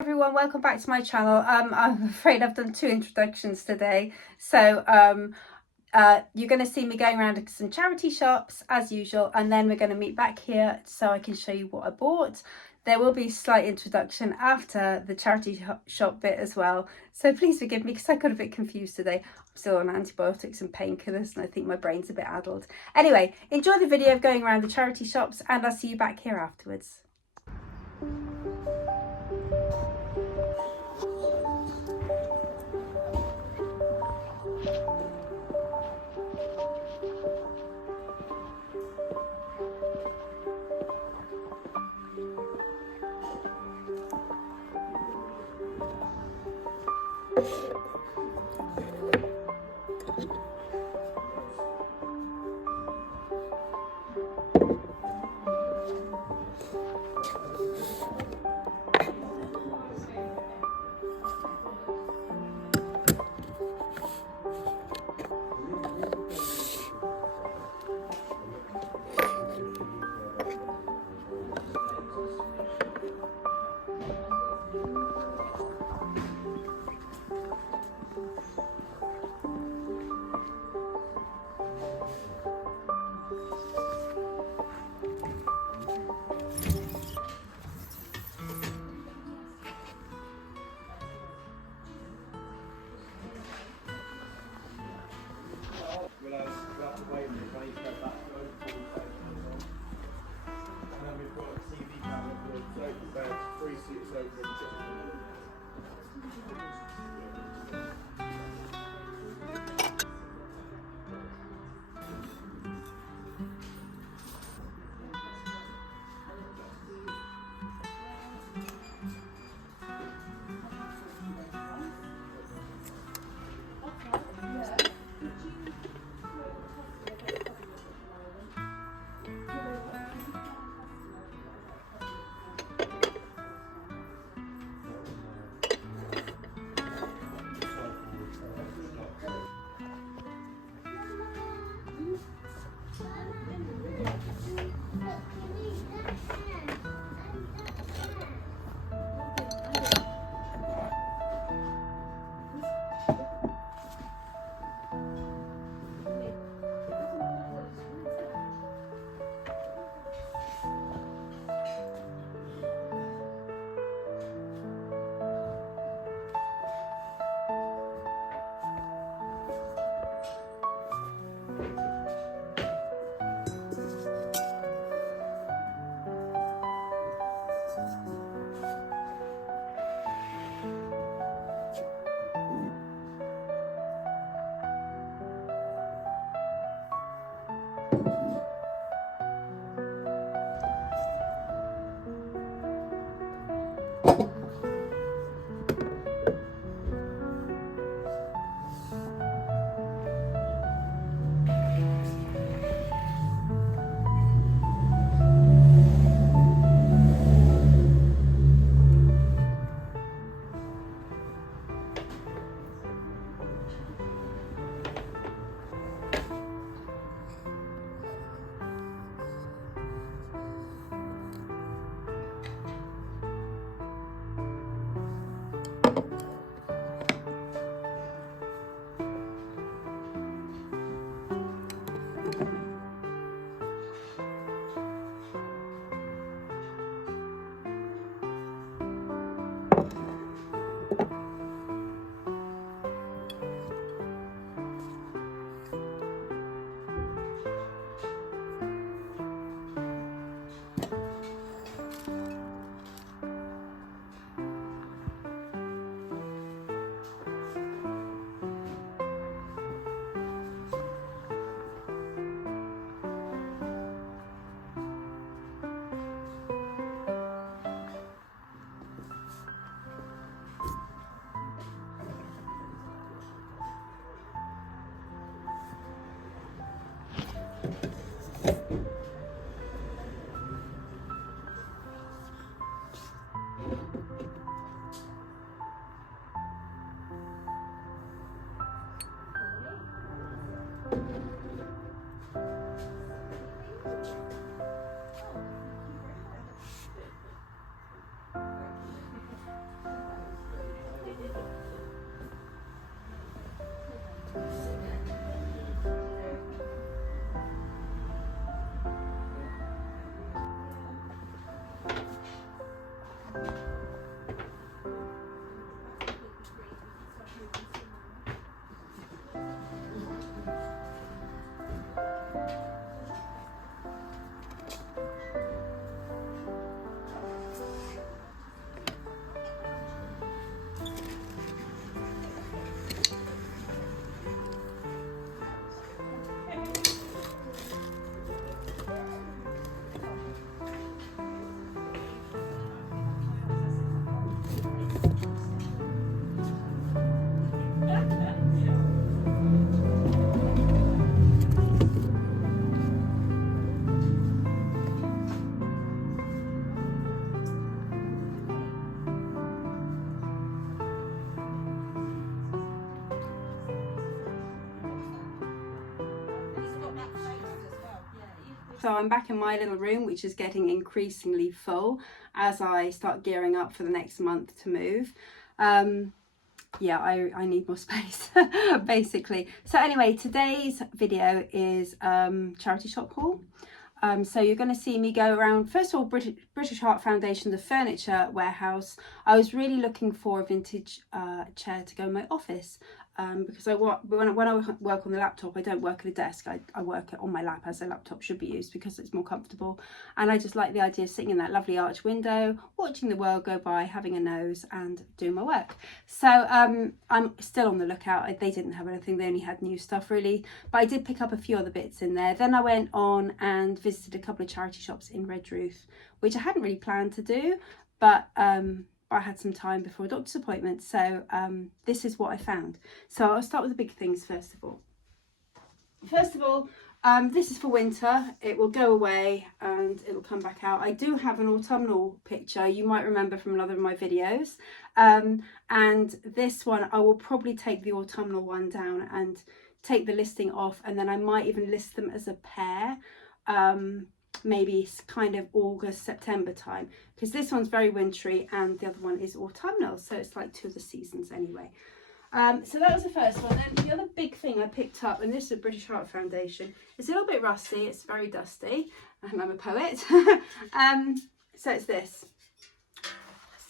Everyone, welcome back to my channel. I'm afraid I've done 2 introductions today, so you're going to see me going around to some charity shops as usual, and then we're going to meet back here so I can show you what I bought. There will be a slight introduction after the charity shop bit as well, so please forgive me because I got a bit confused today. I'm still on antibiotics and painkillers and I think my brain's a bit addled. Anyway, enjoy the video of going around the charity shops and I'll see you back here afterwards. So I'm back in my little room, which is getting increasingly full as I start gearing up for the next month to move. Yeah, I need more space basically. So anyway, today's video is charity shop haul. So you're going to see me go around, first of all, British Heart Foundation, the furniture warehouse. I was really looking for a vintage chair to go in my office, because when I work on the laptop, I don't work at a desk. I work on my lap, as a laptop should be used, because it's more comfortable. And I just like the idea of sitting in that lovely arch window, watching the world go by, having a nose and doing my work. So I'm still on the lookout. They didn't have anything, they only had new stuff really, but I did pick up a few other bits in there. Then I went on and visited a couple of charity shops in Redruth, which I hadn't really planned to do, but I had some time before a doctor's appointment, so this is what I found. So I'll start with the big things first of all. This is for winter. It will go away and it'll come back out. I do have an autumnal picture, you might remember from another of my videos, and this one I will probably take the autumnal one down and take the listing off, and then I might even list them as a pair, maybe kind of August, September time, because this one's very wintry and the other one is autumnal, so it's like two of the seasons anyway. So that was the first one. Then the other big thing I picked up, and this is a British Heart Foundation, it's a little bit rusty, it's very dusty, and I'm a poet. So it's this.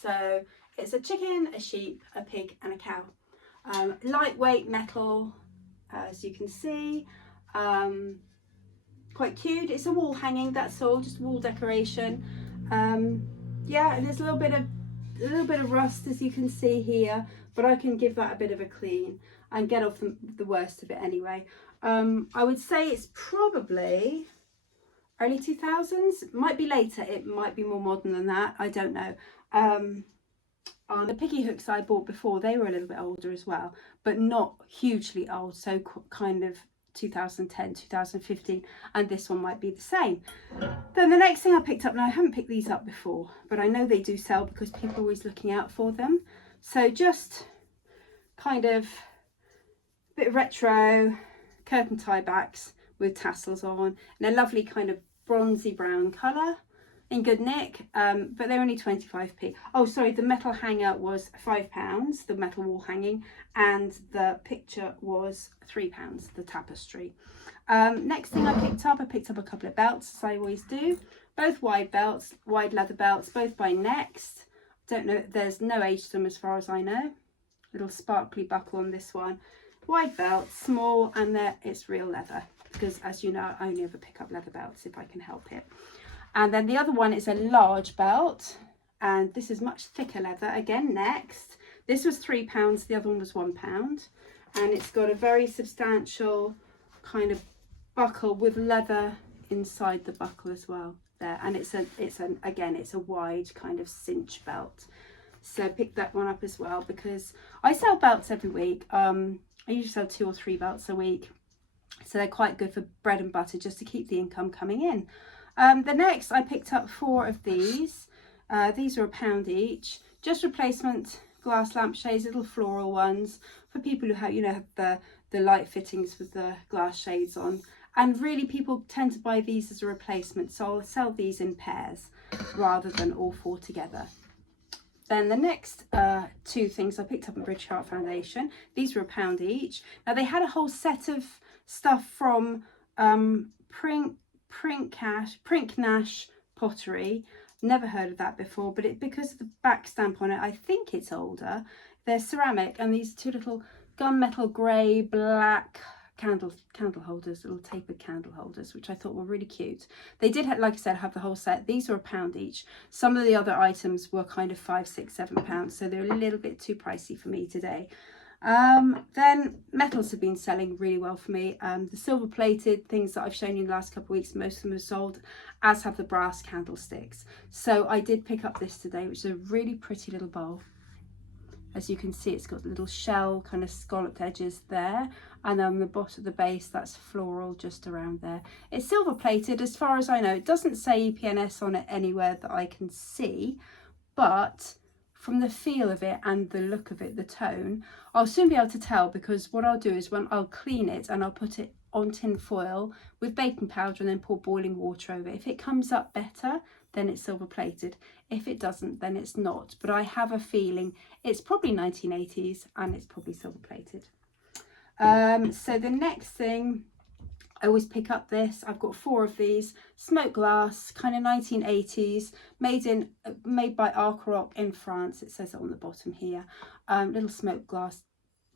So it's a chicken, a sheep, a pig and a cow. Lightweight metal, as you can see. Quite cute. It's a wall hanging, that's all, just wall decoration. Yeah, and there's a little bit of rust, as you can see here, but I can give that a bit of a clean and get off the worst of it anyway. I would say it's probably early 2000s, might be later, it might be more modern than that, I don't know. The piggy hooks I bought before, they were a little bit older as well, but not hugely old, so kind of 2010, 2015, and this one might be the same. Then the next thing I picked up, now I haven't picked these up before, but I know they do sell because people are always looking out for them. So just kind of a bit retro curtain tie backs with tassels on, and a lovely kind of bronzy brown colour, in good nick, but they're only 25p. Oh sorry, the metal hanger was £5, the metal wall hanging, and the picture was £3, the tapestry. Next thing I picked up a couple of belts, as I always do, both wide belts, wide leather belts, both by Next. Don't know, there's no age to them as far as I know. Little sparkly buckle on this one. Wide belt, small, and it's real leather, because as you know, I only ever pick up leather belts if I can help it. And then the other one is a large belt, and this is much thicker leather, again Next. This was £3, the other one was £1, and it's got a very substantial kind of buckle with leather inside the buckle as well there, and it's a wide kind of cinch belt. So I picked that one up as well because I sell belts every week. I usually sell 2 or 3 belts a week, so they're quite good for bread and butter, just to keep the income coming in. The next, I picked up 4 of these. These are £1 each. Just replacement glass lampshades, little floral ones for people who have, have the light fittings with the glass shades on. And really, people tend to buy these as a replacement, so I'll sell these in pairs rather than all 4 together. Then the next 2 things I picked up at British Heart Foundation. These were £1 each. Now they had a whole set of stuff from Prinknash pottery. Never heard of that before, but because of the back stamp on it, I think it's older. They're ceramic, and these 2 little gunmetal grey black candle holders, little tapered candle holders, which I thought were really cute. They did have, like I said, have the whole set. These were £1 each. Some of the other items were kind of £5, £6, £7, so they're a little bit too pricey for me today. Then metals have been selling really well for me. The silver plated things that I've shown you in the last couple of weeks, most of them have sold, as have the brass candlesticks. So I did pick up this today, which is a really pretty little bowl. As you can see, it's got little shell kind of scalloped edges there, and on the bottom of the base, that's floral just around there. It's silver plated as far as I know. It doesn't say EPNS on it anywhere that I can see, but from the feel of it and the look of it, the tone, I'll soon be able to tell, because what I'll do is when I'll clean it and I'll put it on tin foil with baking powder and then pour boiling water over. If it comes up better, then it's silver plated. If it doesn't, then it's not. But I have a feeling it's probably 1980s and it's probably silver plated. So the next thing, I always pick up this. I've got 4 of these, smoked glass, kind of 1980s, made by Arc in France. It says it on the bottom here. Little smoked glass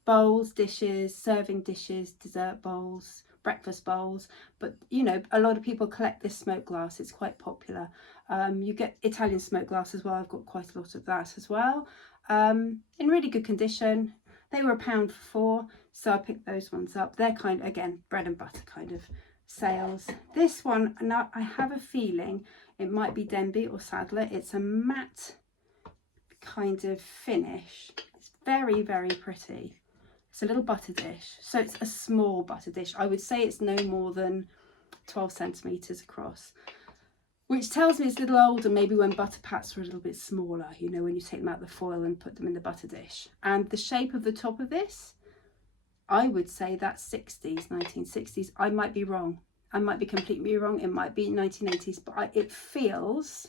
bowls, dishes, serving dishes, dessert bowls, breakfast bowls. But you know, a lot of people collect this smoked glass. It's quite popular. You get Italian smoked glass as well. I've got quite a lot of that as well. In really good condition. They were £1 for 4, so I picked those ones up. They're kind of, again, bread and butter kind of sales. This one, now I have a feeling it might be Denby or Sadler. It's a matte kind of finish. It's very, very pretty. It's a little butter dish. So it's a small butter dish. I would say it's no more than 12 centimetres across, which tells me it's a little older, maybe when butter pats were a little bit smaller, you know, when you take them out of the foil and put them in the butter dish. And the shape of the top of this, I would say that's 60s, 1960s. I might be wrong. I might be completely wrong. It might be 1980s, but it feels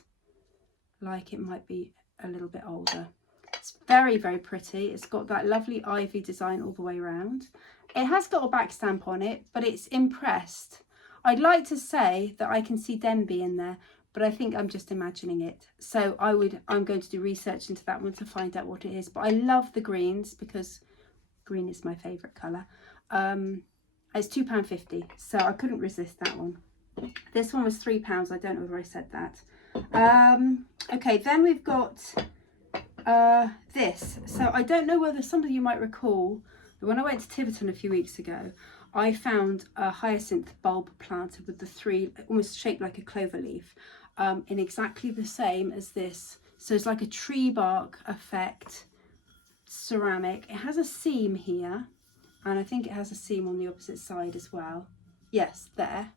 like it might be a little bit older. It's very, very pretty. It's got that lovely ivy design all the way around. It has got a back stamp on it, but it's impressed. I'd like to say that I can see Denby in there, but I think I'm just imagining it. So I'm going to do research into that one to find out what it is. But I love the greens because green is my favourite colour. It's £2.50, so I couldn't resist that one. This one was £3. I don't know whether I said that. Okay, then we've got this. So I don't know whether some of you might recall that when I went to Tiverton a few weeks ago, I found a hyacinth bulb planted with the 3, almost shaped like a clover leaf, in exactly the same as this. So it's like a tree bark effect, ceramic. It has a seam here, and I think it has a seam on the opposite side as well. Yes, there.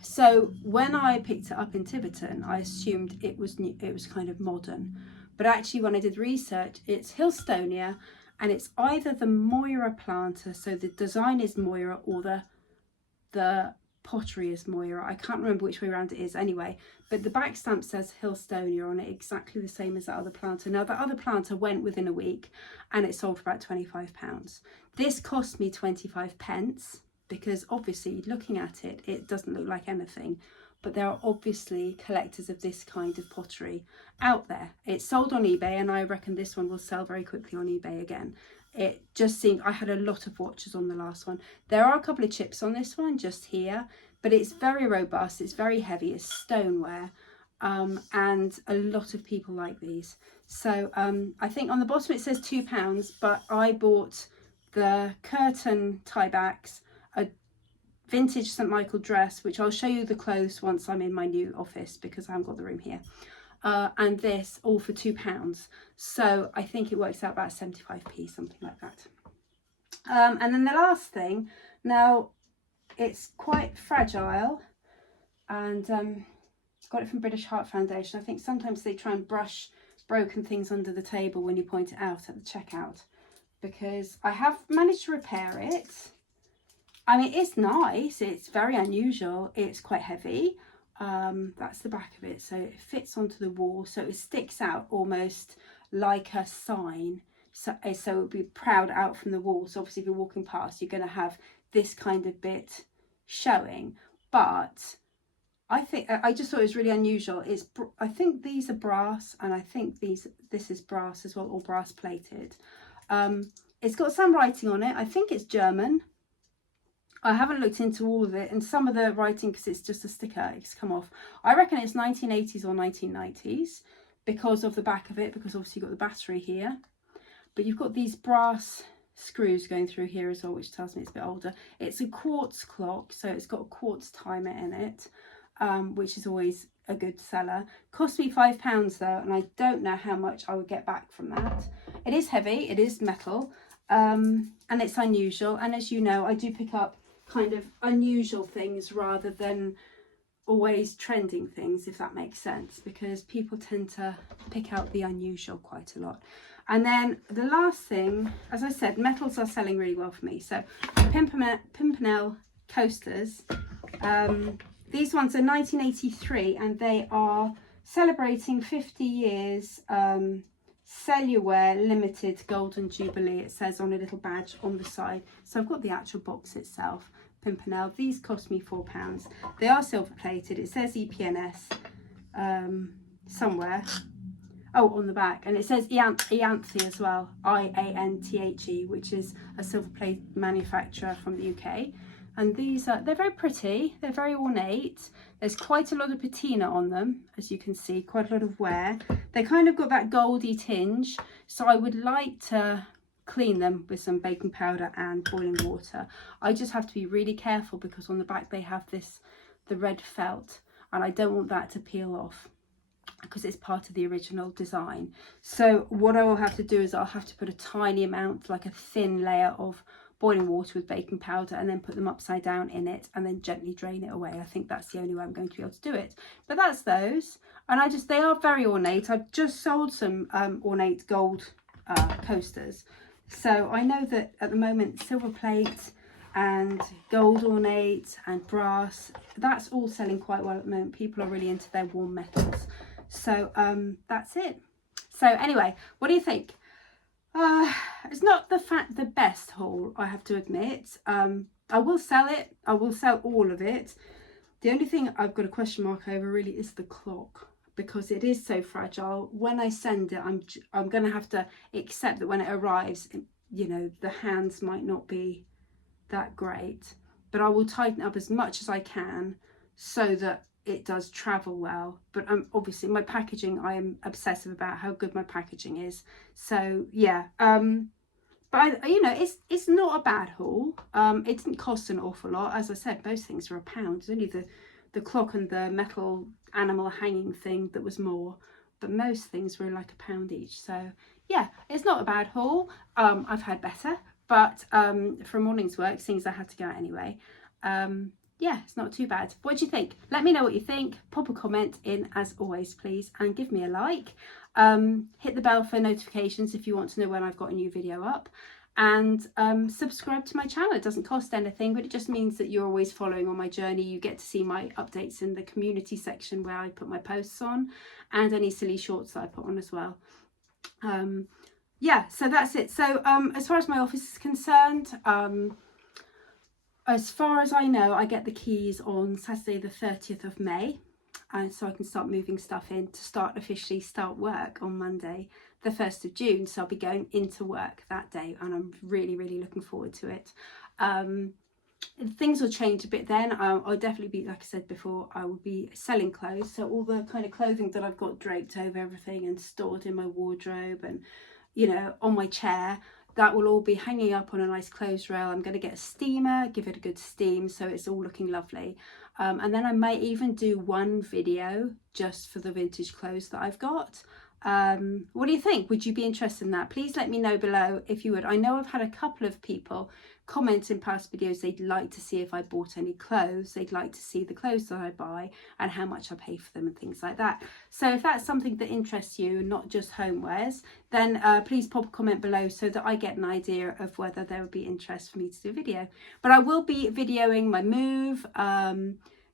So when I picked it up in Tiverton, I assumed it was new, it was kind of modern. But actually when I did research, it's Hillstonia, and it's either the Moira planter, so the design is Moira, or the pottery is Moira. I can't remember which way around it is anyway, but the back stamp says Hillstonia on it, exactly the same as that other planter. Now, that other planter went within a week and it sold for about £25. This cost me 25 pence because obviously looking at it, it doesn't look like anything. But there are obviously collectors of this kind of pottery out there. It's sold on eBay, and I reckon this one will sell very quickly on eBay again. It just seemed, I had a lot of watches on the last one. There are a couple of chips on this one just here, but it's very robust, it's very heavy, it's stoneware, and a lot of people like these. So I think on the bottom it says £2, but I bought the curtain tiebacks, a vintage St Michael dress, which I'll show you the clothes once I'm in my new office because I haven't got the room here, and this all for £2. So I think it works out about 75p, something like that. And then the last thing, now it's quite fragile, and got it from British Heart Foundation. I think sometimes they try and brush broken things under the table when you point it out at the checkout, because I have managed to repair it. I mean, it's nice, it's very unusual, it's quite heavy. That's the back of it, so it fits onto the wall, so it sticks out almost like a sign, so it'll be proud out from the wall. So obviously if you're walking past, you're going to have this kind of bit showing. But I think, I just thought it was really unusual. I think these are brass, and I think this is brass as well, or brass plated. It's got some writing on it. I think it's German. I haven't looked into all of it, and some of the writing, because it's just a sticker, it's come off. I reckon it's 1980s or 1990s because of the back of it, because obviously you've got the battery here. But you've got these brass screws going through here as well, which tells me it's a bit older. It's a quartz clock, so it's got a quartz timer in it, which is always a good seller. Cost me £5 though, and I don't know how much I would get back from that. It is heavy, it is metal, and it's unusual. And as you know, I do pick up kind of unusual things rather than always trending things, if that makes sense, because people tend to pick out the unusual quite a lot. And then the last thing, as I said, metals are selling really well for me. So Pimpernel coasters. These ones are 1983 and they are celebrating 50 years Cellular Limited Golden Jubilee, it says on a little badge on the side. So I've got the actual box itself, Pimpernel. These cost me £4. They are silver plated. It says EPNS somewhere. Oh, on the back, and it says Ianthe as well, IANTHE, which is a silver plate manufacturer from the UK. And these are, they're very pretty, they're very ornate. There's quite a lot of patina on them, as you can see, quite a lot of wear. They kind of got that goldy tinge, so I would like to clean them with some baking powder and boiling water. I just have to be really careful because on the back they have the red felt, and I don't want that to peel off, because it's part of the original design. So what I will have to do is I'll have to put a tiny amount, like a thin layer of boiling water with baking powder, and then put them upside down in it and then gently drain it away. I think that's the only way I'm going to be able to do it. But that's those, and they are very ornate. I've just sold some ornate gold coasters, so I know that at the moment silver plate and gold ornate and brass, that's all selling quite well at the moment. People are really into their warm metals. So that's it. So anyway, what do you think? It's not the best haul, I have to admit. I will sell it. I will sell all of it. The only thing I've got a question mark over really is the clock, because it is so fragile. When I send it, I'm going to have to accept that when it arrives, you know, the hands might not be that great, but I will tighten up as much as I can so that it does travel well. But obviously my packaging, I am obsessive about how good my packaging is. So yeah, but you know, it's not a bad haul. It didn't cost an awful lot. As I said, most things are £1. It's only the clock and the metal animal hanging thing that was more, but most things were like £1 each. So yeah, it's not a bad haul. I've had better, but for a morning's work, seeing as I had to go out anyway, yeah, it's not too bad. What do you think? Let me know what you think. Pop a comment in as always, please, and give me a like. Hit the bell for notifications if you want to know when I've got a new video up, and subscribe to my channel. It doesn't cost anything, but it just means that you're always following on my journey. You get to see my updates in the community section where I put my posts on, and any silly shorts that I put on as well. Yeah, so that's it. So as far as my office is concerned, as far as I know, I get the keys on Saturday the 30th of May, and so I can start moving stuff in to officially start work on Monday the 1st of June. So I'll be going into work that day, and I'm really looking forward to it. Things will change a bit then. I'll definitely be, like I said before, I will be selling clothes, so all the kind of clothing that I've got draped over everything and stored in my wardrobe and, you know, on my chair, that will all be hanging up on a nice clothes rail. I'm going to get a steamer, give it a good steam so it's all looking lovely. And then I might even do one video just for the vintage clothes that I've got. What do you think? Would you be interested in that? Please let me know below if you would. I know I've had a couple of people comment in past videos they'd like to see if I bought any clothes. They'd like to see the clothes that I buy and how much I pay for them and things like that. So if that's something that interests you, not just homewares, then please pop a comment below so that I get an idea of whether there would be interest for me to do a video. But I will be videoing my move,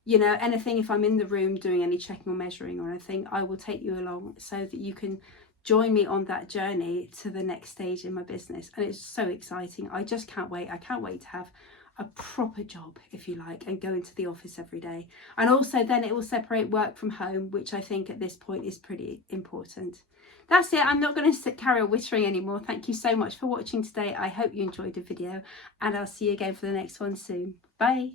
you know, anything. If I'm in the room doing any checking or measuring or anything, I will take you along so that you can join me on that journey to the next stage in my business. And it's so exciting. I just can't wait. I can't wait to have a proper job, if you like, and go into the office every day. And also then it will separate work from home, which I think at this point is pretty important. That's it. I'm not going to carry on whittering anymore. Thank you so much for watching today. I hope you enjoyed the video, and I'll see you again for the next one soon. Bye.